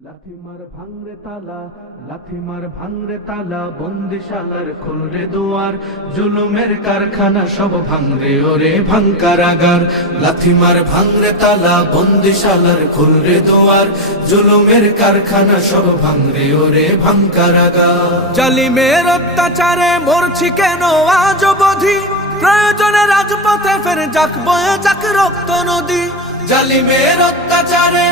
লাথিমার ভাঙরে তালা লাথিমার ভাঙরে তালা বন্দিশালার খুলরে দুয়ার জুলুমের কারখানা সব ভাঙরে ওরে ভাঙকারাগার লাথিমার ভাঙরে তালা বন্দিশালার খুলরে দুয়ার জুলুমের কারখানা সব ভাঙরে ওরে ভাঙকারাগার জালিমের অত্যাচারে মরছি কেন আজ অবধি? প্রয়োজনে রাজপথে ফের যাক বয়ে যাক রক্ত নদী। জালিমের অত্যাচারে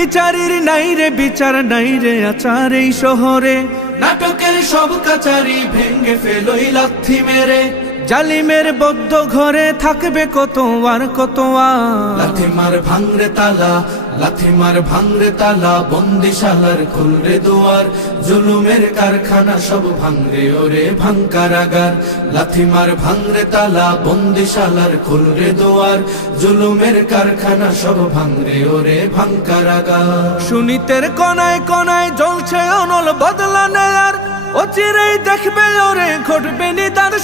বিচারির নাই রে, বিচার নাই রে, আচার এই শহরে। নাটকের সব কাচারি ভেঙ্গে ফেলোই লাথি মেরে। জালিমের বদ্ধ ঘরে থাকবে কত আর কত লাথিমার ভাঙরে তালা লাথিমার ভাঙরে তালা বন্দিশালার খুলরে দুয়ার জুলুমের কারখানা সব ভাঙরে ওরে ভাঙকারাগার লাথিমার ভাঙরে তালা বন্দিশালার খুলরে দুয়ার জুলুমের কারখানা সব ভাঙরে ওরে ভাঙকারাগার সুনিতের কনায় কনায় জ্বলছে অনল বদলা নেয়ার অচিরেই দেখবে ওরে ঘটবে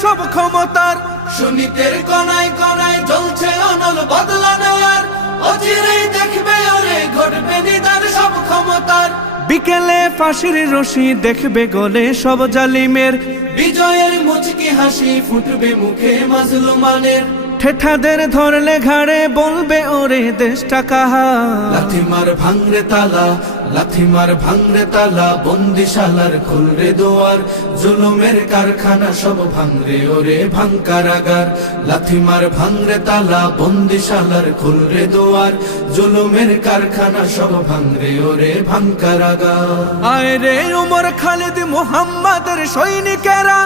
সব ক্ষমতার। সুনীতের কনায় কনায় জ্বলছে অনল বদলা নেওয়ার। অচিরেই দেখবে ওরে ঘটবে নিদার সব ক্ষমতার। বিকেলে ফাঁসির রশি দেখবে গলে সব জালিমের। বিজয়ের মুচকি হাসি ফুটবে মুখে মাজলুমানের। ঠেঠাদের ধরলে ঘাড়ে বলবে ওরে দেশটা কাহা? লাথিমার ভাঙরে তালা লাথিমার ভাঙরে তালা বন্দিশালার খুলরে দোয়ার জুলুমের কারখানা সব ভাঙরে ওরে ভাঙকারাগার লাথিমার ভাঙরে তালা বন্দিশালার খুলরে দোয়ার জুলুমের কারখানা সব ভাঙরে ওরে ভাঙকারাগার আয় রে উমর খালিদ মুহাম্মাদের সৈনিকেরা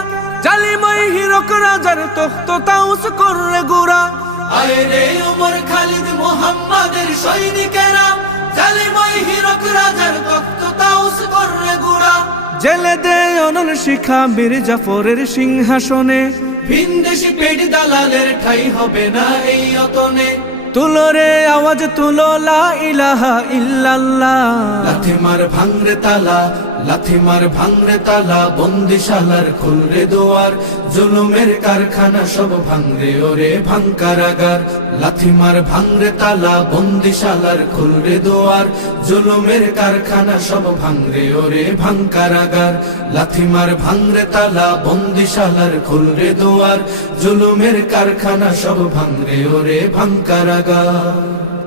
জালিমাই হিরক রাজার তখ্ত তাউস কররে গুড়া। আয় রে উমর খালিদ মোহাম্মদের সৈনিকেরা জালিময় হীরক রাজার তখ্ত তাউস কররে গুড়া। জেলে দে অনল শিখা বীর জাফরের সিংহাসনে। ভিনদেশি পেট দালালের ঠাই হবে না এই অতনে। তুলরে আওয়াজ তুলো লা ইলাহা ইল্লাল্লাহ। লাথিমার ভাঙরে তালা লাথিমার ভাঙরে তালা, বন্দিশালার খুলরে দোয়ার, জুলুমের কারখানা সব ভাঙরে ওরে ভাঙকারাগার লাথিমার ভাঙরে তালা, বন্দিশালার খুলরে দোয়ার, জুলুমের কারখানা সব ভাঙরে ওরে ভাঙকারাগার লাথিমার ভাঙরে তালা, বন্দিশালার খুলরে দোয়ার, জুলুমের কারখানা সব ভাঙরে ওরে ভাঙকারাগার